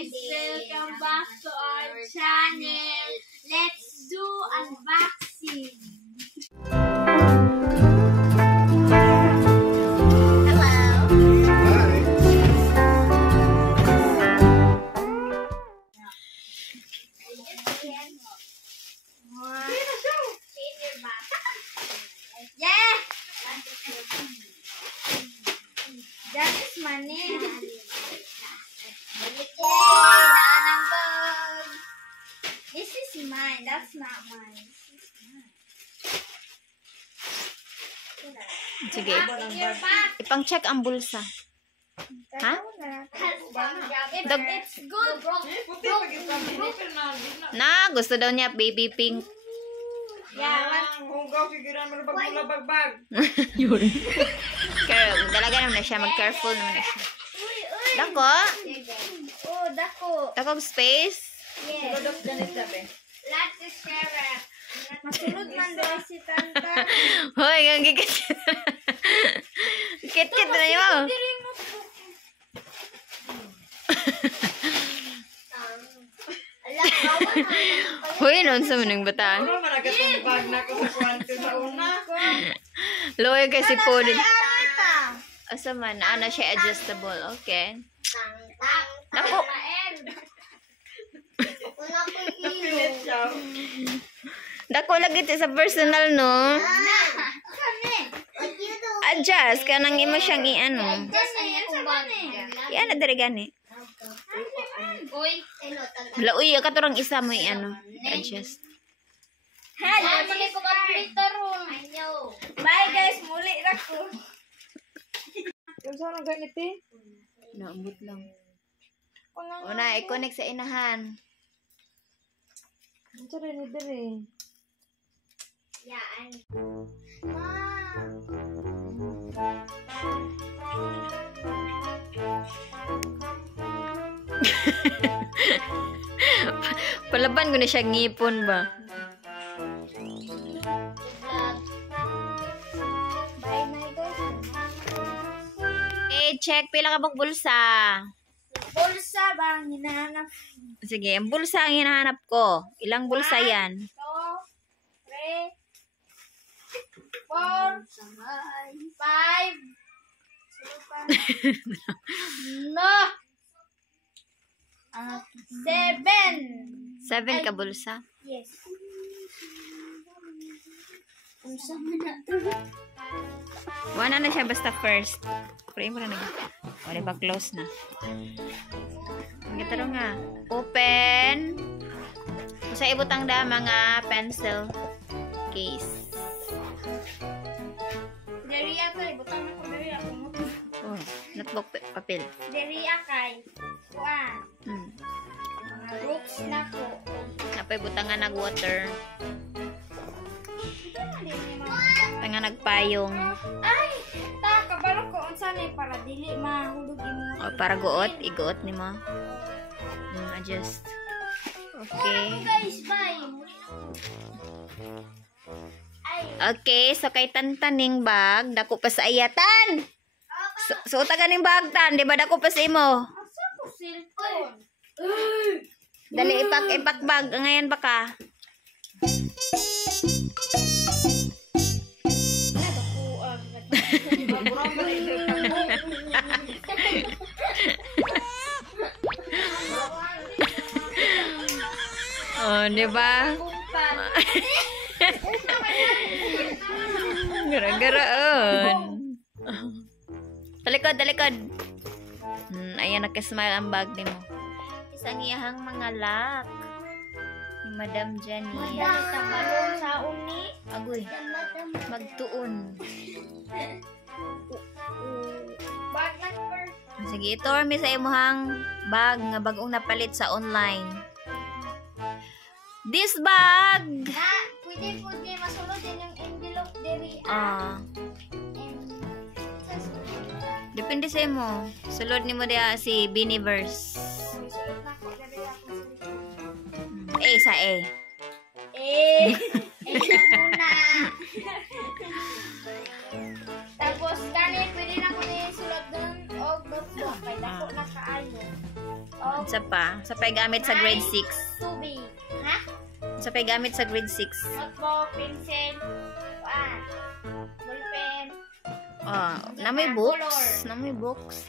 guys! Welcome back to our channel! Let's do unboxing! Yeah! That is money. This is mine. That's not mine. Sige. Ipang-check ang bulsa. Ha? It's good. Na, gusto daw niya baby pink. Yeah. Yun. Dalaga naman na siya. Mag-careful naman na siya. Dako? Oh, dako. Dakog space? Yes. Let's share it. Masulod man daw si Tanta. Hoy, ang gigit. Kit-kit na yun. Hoy, noon sa maning bataan. Loy kasi po din. Asa man, ana siya adjustable. Okay. Dako. Dako lagi sa personal, no? Adjust ka nang imo siyang i-ano. Yan na dari gani. Lauy, katurang isa mo i-ano. Adjust. Bye guys, muli ra ko. Yung saan ang ganit eh? Naambot lang. Una, i-connect sa inahan. Ang saan rin dere. Yan. Palaban ko na siya ngipon ba? Bye my guys. Check, pila ka bang bulsa? Bulsa ba ang hinahanap? Sige, ang bulsa ang hinahanap ko. Ilang bulsa yan? 2, 3, 4, 5. No. 7. 7 ka bulsa? Yes. Bulsa mo na to. Wala na siya basta first. Pray mo na nag. O, diba close na. Ang gitaro nga. Open. Sa ibutang da mga pencil case. Dari akay. Butang ako dari ako. Oh, notebook papel. Dari akay. Kuan. Mga books na ko. Napay butangan nag water. Nga nagpayong. Ay! Ta, kabalo ko. Unsa ni para dili mahulog imo. O, para guot. Iguot ni mo. Adjust. Okay. Guys, bye. Ay. Okay, so kay tantaning bag, dako pa sa ayatan. So taganing bag tan, di ba dako pa sa imo? Asa ko cellphone? Dali ipak bag ngayon ba ka? Oh, di ba? Gara-garaon. Talikod. Ayan, nakasmile ang bag ni mo. Isang iyahang mga lock. Ni Madam Jenny. Tabalong sa uni. Agoy. Magtuon. Bag na first. Sige, ito mi sa imuhang bag nga bagong napalit sa online. This bag. Pwede masulod din yung envelope diri. Depende sa imo. Sulod nimo dia si Biniverse. Sulod na ko diri ako. Sa A. Muna. Tapos kani pwede na ko ni sulod doon og notebook kay dako na kaayo. O, Sa pa. Sa pa gamit sa grade 6. tubig. Ha? Sa pa gamit sa grade 6. Notebook, pencil, ballpen. Oh, na may books. Na may books.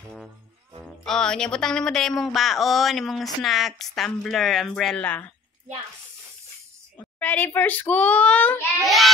Oh, nibutang nimo dali mong baon, imong snacks, tumbler, umbrella. Yes. Ready for school? Yes!